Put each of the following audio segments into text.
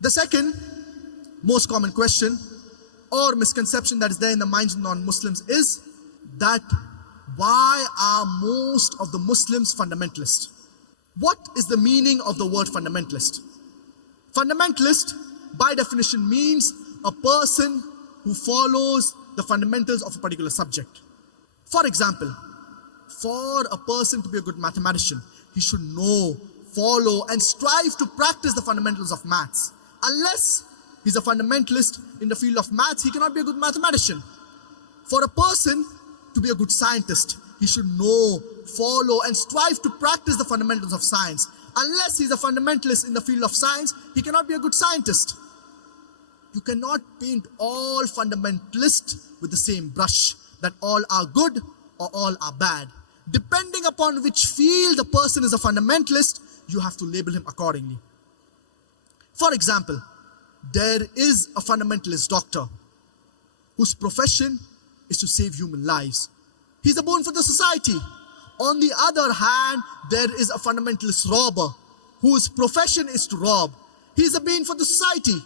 The second most common question or misconception that is there in the minds of non-Muslims is that why are most of the Muslims fundamentalist? What is the meaning of the word fundamentalist? Fundamentalist, by definition, means a person who follows the fundamentals of a particular subject. For example, for a person to be a good mathematician, he should know, follow, and strive to practice the fundamentals of maths. Unless he's a fundamentalist in the field of maths, he cannot be a good mathematician. For a person to be a good scientist, he should know, follow, and strive to practice the fundamentals of science. Unless he's a fundamentalist in the field of science, he cannot be a good scientist. You cannot paint all fundamentalists with the same brush, that all are good or all are bad. Depending upon which field the person is a fundamentalist, you have to label him accordingly. For example, there is a fundamentalist doctor whose profession is to save human lives. He's a boon for the society. On the other hand, there is a fundamentalist robber whose profession is to rob. He's a bane for the society.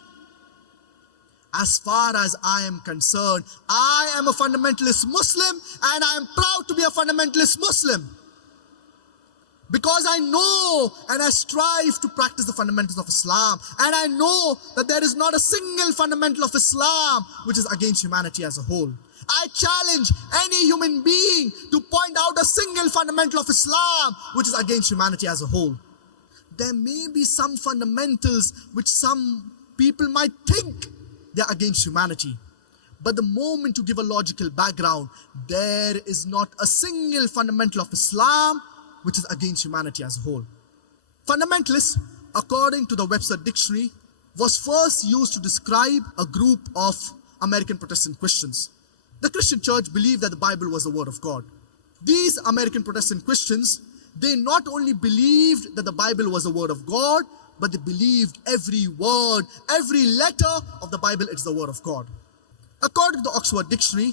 As far as I am concerned, I am a fundamentalist Muslim and I am proud to be a fundamentalist Muslim. Because I know and I strive to practice the fundamentals of Islam. And I know that there is not a single fundamental of Islam which is against humanity as a whole. I challenge any human being to point out a single fundamental of Islam which is against humanity as a whole. There may be some fundamentals which some people might think they are against humanity. But the moment you give a logical background, there is not a single fundamental of Islam which is against humanity as a whole. Fundamentalist, according to the Webster Dictionary, was first used to describe a group of American Protestant Christians. The Christian church believed that the Bible was the word of God. These American Protestant Christians, they not only believed that the Bible was the word of God, but they believed every word, every letter of the Bible is the word of God. According to the Oxford Dictionary,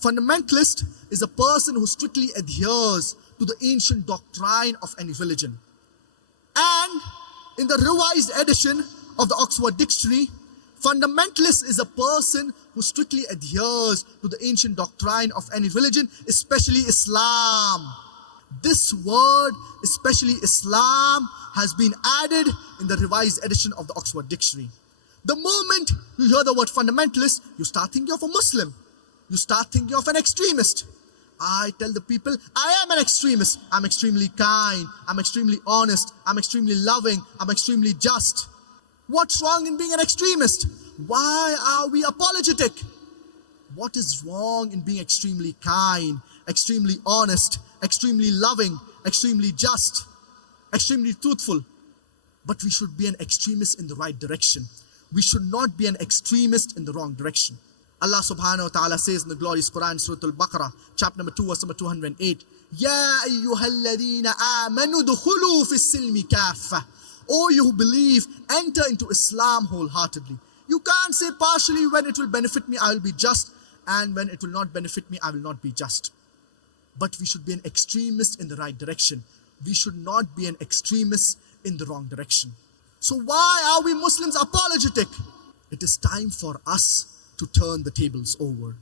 fundamentalist is a person who strictly adheres to the ancient doctrine of any religion. And in the revised edition of the Oxford Dictionary, fundamentalist is a person who strictly adheres to the ancient doctrine of any religion, especially Islam. This word, especially Islam, has been added in the revised edition of the Oxford Dictionary. The moment you hear the word fundamentalist, you start thinking of a Muslim. You start thinking of an extremist. I tell the people, I am an extremist. I'm extremely kind. I'm extremely honest. I'm extremely loving. I'm extremely just. What's wrong in being an extremist? Why are we apologetic? What is wrong in being extremely kind, extremely honest, extremely loving, extremely just, extremely truthful? But we should be an extremist in the right direction. We should not be an extremist in the wrong direction. Allah subhanahu wa ta'ala says in the glorious Quran, Surah Al-Baqarah, chapter number 2, verse number 208, Ya ayyuhalladhina amanu dukhulu fi silmi kaffa. O you who believe, enter into Islam wholeheartedly. You can't say partially, when it will benefit me, I will be just, and when it will not benefit me, I will not be just. But we should be an extremist in the right direction. We should not be an extremist in the wrong direction. So why are we Muslims apologetic? It is time for us to turn the tables over.